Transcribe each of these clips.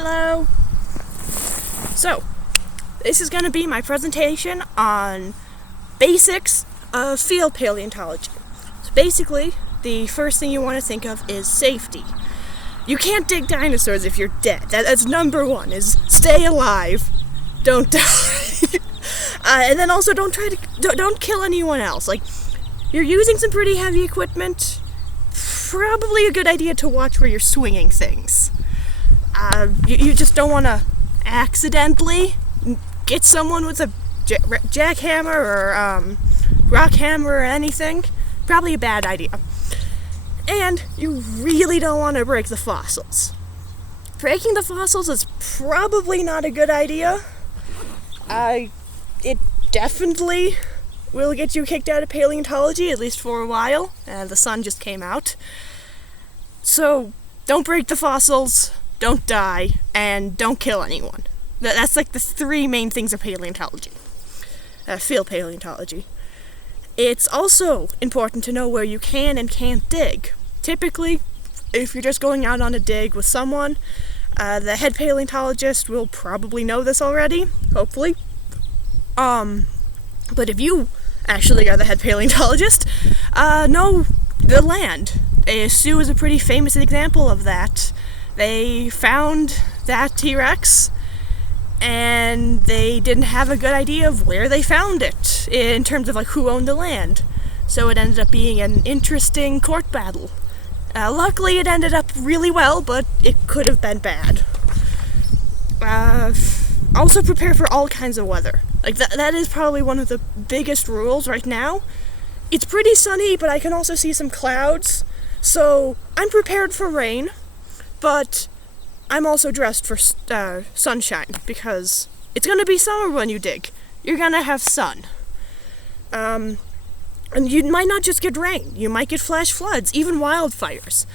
Hello! So, this is going to be my presentation on basics of field paleontology. So basically, the first thing you want to think of is safety. You can't dig dinosaurs if you're dead. That's number one, is stay alive. Don't die. And then also don't kill anyone else. Like, you're using some pretty heavy equipment. Probably a good idea to watch where you're swinging things. You just don't want to accidentally get someone with a jackhammer or rock hammer or anything. Probably a bad idea. And you really don't want to break the fossils. Breaking the fossils is probably not a good idea. It definitely will get you kicked out of paleontology, at least for a while. The sun just came out. So, don't break the fossils, don't die, and don't kill anyone. That's like the three main things of paleontology. Field paleontology. It's also important to know where you can and can't dig. Typically, if you're just going out on a dig with someone, the head paleontologist will probably know this already, hopefully. But if you actually are the head paleontologist, know the land. Sioux is a pretty famous example of that. They found that T-Rex, and they didn't have a good idea of where they found it, in terms of like who owned the land. So it ended up being an interesting court battle. Luckily it ended up really well, but it could have been bad. Also prepare for all kinds of weather. Like that is probably one of the biggest rules right now. It's pretty sunny, but I can also see some clouds. So I'm prepared for rain, but I'm also dressed for sunshine, because it's going to be summer when you dig. You're going to have sun. And you might not just get rain. You might get flash floods, even wildfires.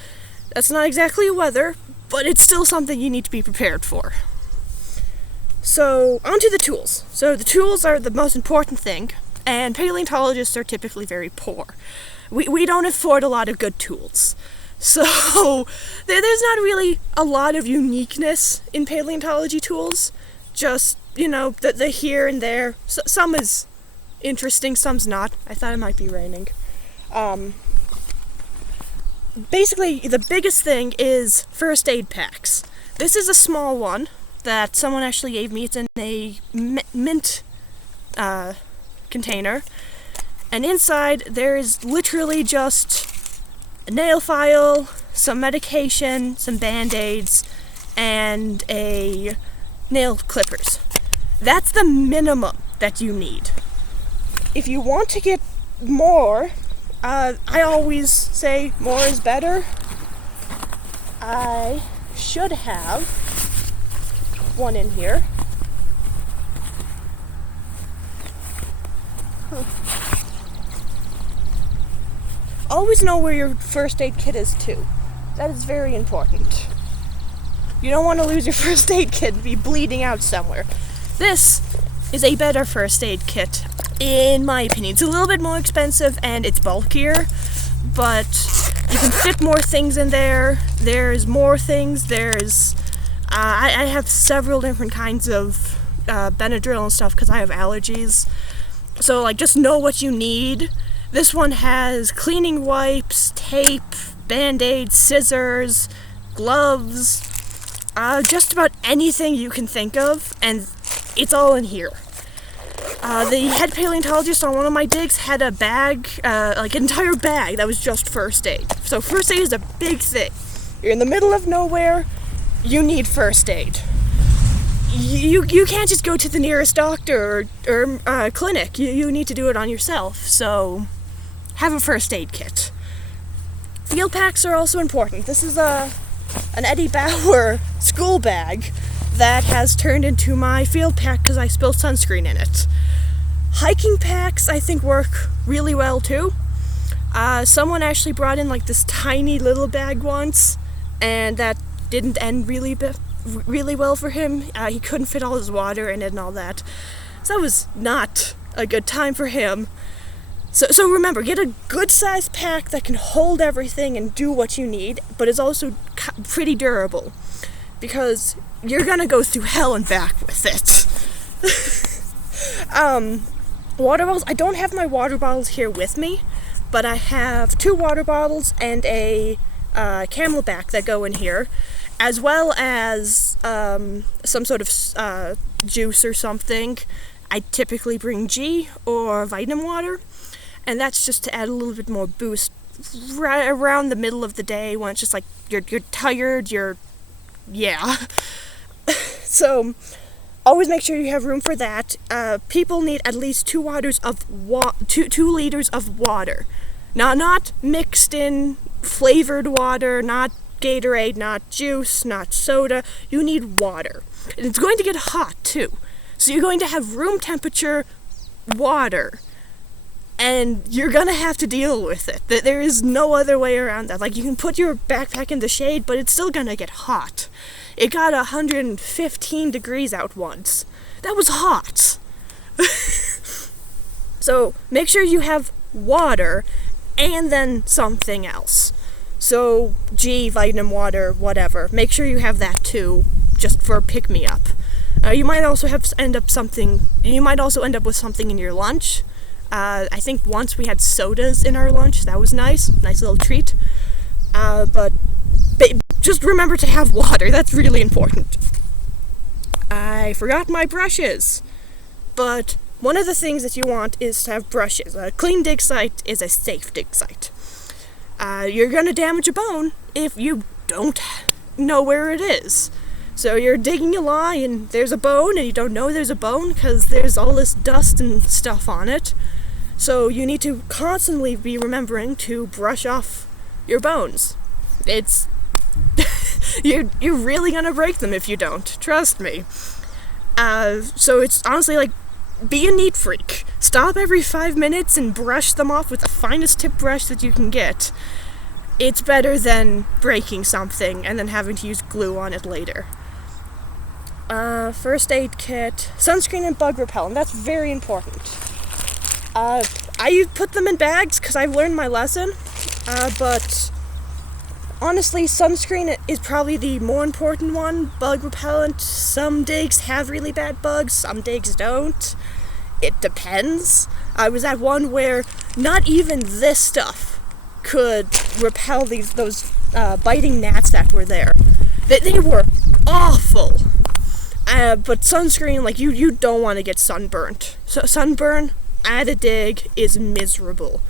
That's not exactly weather, but it's still something you need to be prepared for. So, onto the tools. So the tools are the most important thing, and paleontologists are typically very poor. We don't afford a lot of good tools. So, there's not really a lot of uniqueness in paleontology tools. Just, the here and there. Some is interesting, some's not. I thought it might be raining. Basically, the biggest thing is first aid packs. This is a small one that someone actually gave me. It's in a mint container. And inside, there's literally just a nail file, some medication, some band-aids, and a nail clippers. That's the minimum that you need. If you want to get more, I always say more is better. I should have one in here. Always know where your first aid kit is too. That is very important. You don't want to lose your first aid kit and be bleeding out somewhere. This is a better first aid kit, in my opinion. It's a little bit more expensive and it's bulkier, but you can fit more things in there. There's more things. I have several different kinds of Benadryl and stuff because I have allergies. So, just know what you need. This one has cleaning wipes, tape, band-aids, scissors, gloves, just about anything you can think of, and it's all in here. The head paleontologist on one of my digs had a bag, an entire bag that was just first aid. So first aid is a big thing. You're in the middle of nowhere, you need first aid. You can't just go to the nearest doctor or clinic. You need to do it on yourself, so have a first aid kit. Field packs are also important. This is an Eddie Bauer school bag that has turned into my field pack because I spilled sunscreen in it. Hiking packs, I think, work really well too. Someone actually brought in this tiny little bag once, and that didn't end really well for him. He couldn't fit all his water in it and all that. So that was not a good time for him. So remember, get a good-sized pack that can hold everything and do what you need, but is also pretty durable. because you're gonna go through hell and back with it. Water bottles. I don't have my water bottles here with me, but I have 2 water bottles and a Camelback that go in here, as well as some sort of juice or something. I typically bring G or vitamin water, and that's just to add a little bit more boost right around the middle of the day when it's just like you're tired, So always make sure you have room for that. People need at least 2 liters of water. Not mixed in flavored water, not Gatorade, not juice, not soda. You need water. And it's going to get hot too. So you're going to have room temperature water. And you're gonna have to deal with it. There is no other way around that. Like, you can put your backpack in the shade, but it's still gonna get hot. It got 115 degrees out once. That was hot. So make sure you have water and then something else. So G, vitamin water, whatever. Make sure you have that too, just for pick-me-up. You might also end up with something in your lunch. I think once we had sodas in our lunch. That was nice little treat. But just remember to have water. That's really important. I forgot my brushes, but one of the things that you want is to have brushes. A clean dig site is a safe dig site. You're gonna damage a bone if you don't know where it is. So you're digging along and there's a bone and you don't know there's a bone because there's all this dust and stuff on it. So you need to constantly be remembering to brush off your bones. It's you're really gonna break them if you don't. Trust me. So it's honestly like, be a neat freak. Stop every 5 minutes and brush them off with the finest tip brush that you can get. It's better than breaking something and then having to use glue on it later. First aid kit, sunscreen and bug repellent. That's very important. I put them in bags because I've learned my lesson, but honestly, sunscreen is probably the more important one. Bug repellent, some digs have really bad bugs, some digs don't. It depends. I was at one where not even this stuff could repel those biting gnats that were there. They were awful. But sunscreen, like, you don't want to get sunburnt. So sunburn at a dig is miserable.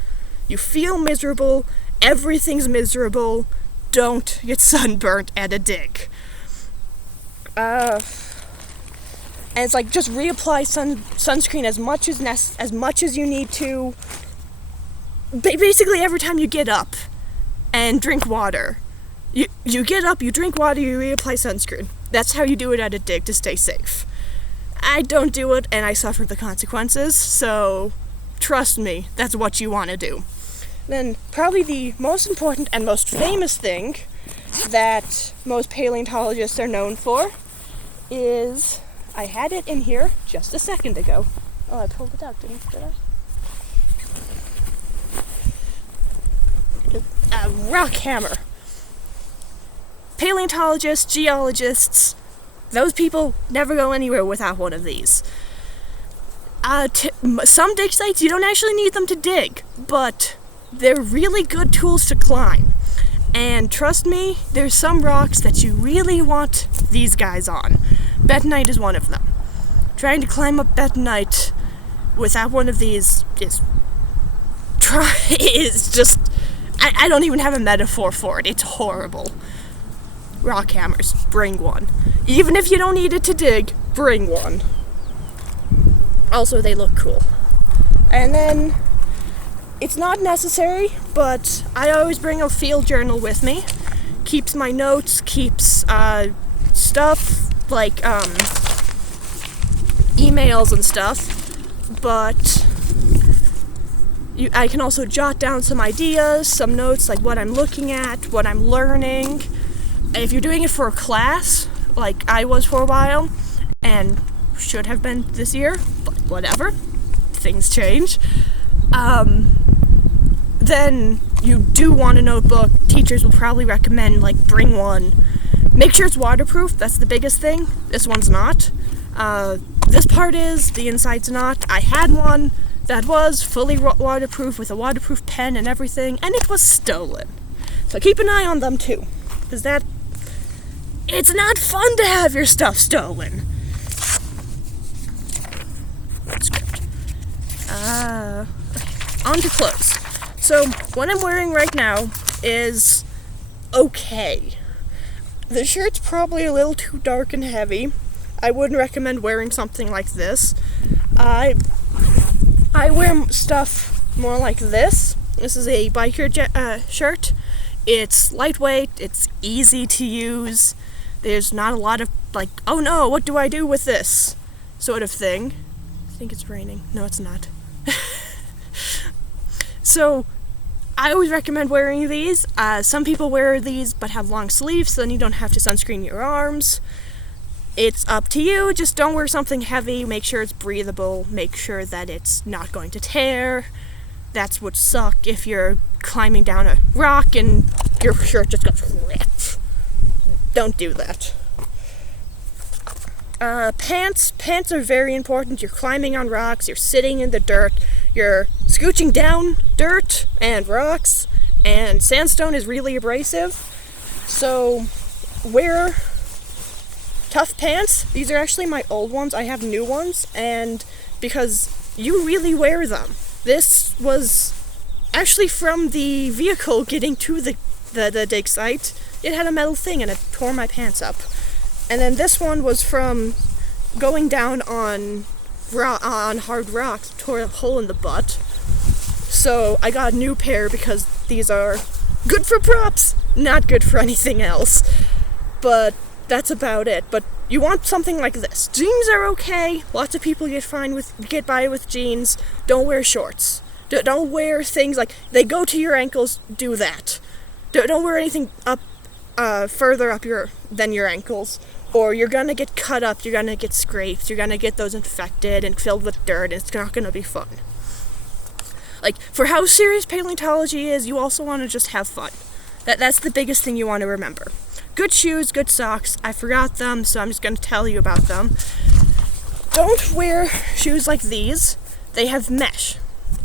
You feel miserable, everything's miserable. Don't get sunburnt at a dig. And it's like, just reapply sunscreen as much as you need to. Basically every time you get up and drink water. You get up, you drink water, you reapply sunscreen. That's how you do it at a dig to stay safe. I don't do it, and I suffer the consequences, so trust me, that's what you want to do. Then probably the most important and most famous thing that most paleontologists are known for is, I had it in here just a second ago. Oh, I pulled it out, did I? A rock hammer. Paleontologists, geologists, those people never go anywhere without one of these. Some dig sites, you don't actually need them to dig, but they're really good tools to climb. And trust me, there's some rocks that you really want these guys on. Bentonite is one of them. Trying to climb up bentonite without one of these is just... I don't even have a metaphor for it. It's horrible. Rock hammers, bring one. Even if you don't need it to dig, bring one. Also, they look cool. And then, it's not necessary, but I always bring a field journal with me. Keeps my notes, keeps stuff like emails and stuff, but I can also jot down some ideas, some notes, like what I'm looking at, what I'm learning. If you're doing it for a class, like I was for a while, and should have been this year, but whatever, things change, then you do want a notebook. Teachers will probably recommend, like, bring one. Make sure it's waterproof, that's the biggest thing. This one's not. This part is, the inside's not. I had one that was fully waterproof with a waterproof pen and everything, and it was stolen. So keep an eye on them too, because it's not fun to have your stuff stolen. Script. On to clothes. So what I'm wearing right now is okay. The shirt's probably a little too dark and heavy. I wouldn't recommend wearing something like this. I wear stuff more like this. This is a biker shirt. It's lightweight, it's easy to use. There's not a lot of like, oh no, what do I do with this sort of thing. I think it's raining. No, it's not. So I always recommend wearing these. Some people wear these but have long sleeves, so then you don't have to sunscreen your arms. It's up to you. Just don't wear something heavy. Make sure it's breathable. Make sure that it's not going to tear. That's what suck if you're climbing down a rock and your shirt just goes ripped. Don't do that. Pants are very important. You're climbing on rocks, you're sitting in the dirt, you're scooching down dirt and rocks, and sandstone is really abrasive. So wear tough pants. These are actually my old ones. I have new ones, and because you really wear them. This was actually from the vehicle getting to the dig site. It had a metal thing and it tore my pants up. And then this one was from going down on hard rocks, tore a hole in the butt. So I got a new pair because these are good for props, not good for anything else. But that's about it. But you want something like this. Jeans are okay. Lots of people get by with jeans. Don't wear shorts. Don't wear things like they go to your ankles. Do that. Don't wear anything up further up than your ankles, or you're gonna get cut up. You're gonna get scraped. You're gonna get those infected and filled with dirt. And it's not gonna be fun. Like, for how serious paleontology is, you also want to just have fun. That's the biggest thing you want to remember. Good shoes, good socks. I forgot them, so I'm just going to tell you about them. Don't wear shoes like these. They have mesh.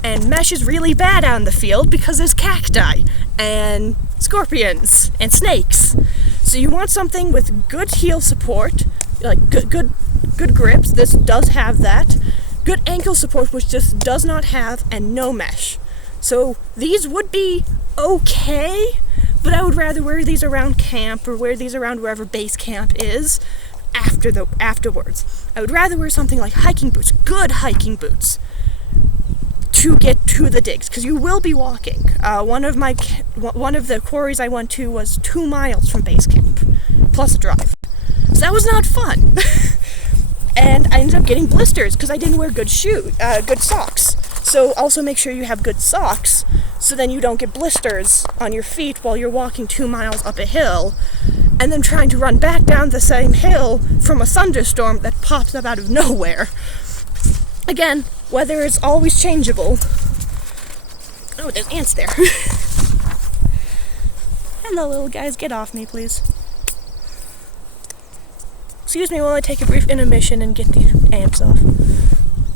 And mesh is really bad out in the field because there's cacti and scorpions and snakes. So you want something with good heel support, like good grips. This does have that. Good ankle support, which just does not have, and no mesh. So these would be okay, but I would rather wear these around camp or wear these around wherever base camp is afterwards. I would rather wear something like hiking boots, good hiking boots, to get to the digs, because you will be walking. One of the quarries I went to was 2 miles from base camp, plus a drive. So that was not fun. And I ended up getting blisters because I didn't wear good socks. So also make sure you have good socks, so then you don't get blisters on your feet while you're walking 2 miles up a hill, and then trying to run back down the same hill from a thunderstorm that pops up out of nowhere. Again, weather is always changeable. Oh, there's ants there. Hello, little guys. Get off me, please. Excuse me while I take a brief intermission and get the ants off.